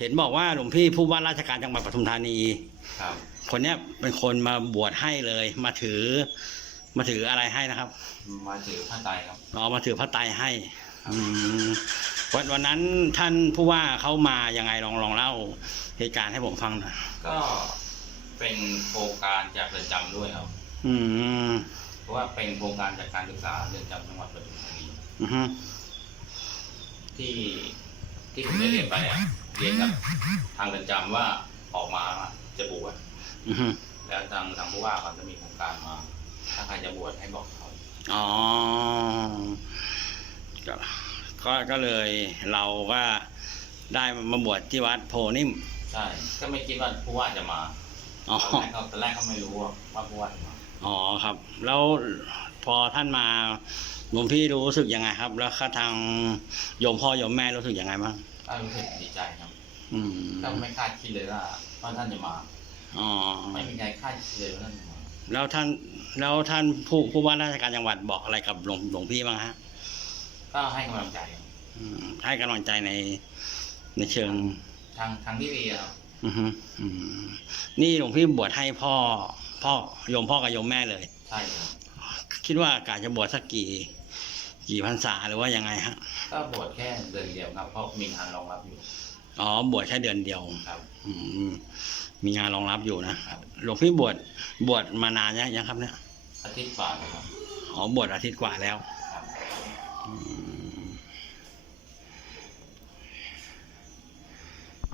เห็นบอกว่าหลวงพี่ผู้ว่าราชการจังหวัดปทุมธานีครับ คนเนี้ยเป็นคนมาบวชให้เลย มาถือ มาถืออะไรให้นะครับ มาถือผ้าไตรครับเรามาถือพระไตรให้อืมวันวันนั้นท่านผู้ว่าเขามายังไงลองลองเล่าเหตุการณ์ให้ผมฟังหน่อยก็เป็นโครงการจากเรือนจำด้วยครับ อืมเพราะว่าเป็นโครงการจากการศึกษาเรือนจำจังหวัดปทุมธานีอือฮึที่ ที่ผมได้เรียนไปอะเรียนกับทางเรือนจำว่าออกมาจะบวชอือฮึแล้วทางทางผู้ว่าเขาจะมีโครงการมา ถ้าใครจะบวชให้บอกเขาอ๋อก็ก็ก็เลยเราก็ได้มาบวชที่วัดโพนิ่ม ใช่ก็ไม่คิดว่าผู้ว่าจะมาอ๋อ ตอนแรกก็ตอนแรกก็ไม่รู้ว่าว่าผู้ว่าจะมา อ๋อครับ แล้วพอท่านมา หลวงพี่รู้สึกยังไงครับ แล้วข้าทางโยมพ่อโยมแม่รู้สึกยังไงบ้างก็รู้สึกดีใจครับอืมก็ไม่คาดคิดเลยว่าว่าท่านจะมาอ๋อไม่มีใครคาดคิดเลยว่าท่านจะมาแล้วท่านแล้วท่านผู้ผู้ว่าราชการจังหวัดบอกอะไรกับหลวงหลวงพี่บ้างฮะก็ให้กำลังใจครับอืมให้กำลังใจในในเชิงทางทางที่ดีอะครับอือฮึอืมนี่หลวงพี่บวชให้พ่อ พ่อโยมพ่อกับโยมแม่เลย ใช่ครับ คิดว่ากาจะบวชสักกี่ กี่พรรษาหรือว่ายังไงฮะ ก็บวชแค่เดือนเดียวครับ เพราะมีงานรองรับอยู่ อ๋อบวชแค่เดือนเดียวครับ อืมมีงานรองรับอยู่นะครับ หลวงพี่บวชบวชมานานยังยังครับเนี่ยอาทิตย์กว่าเลยครับอ๋อบวชอาทิตย์กว่าแล้วค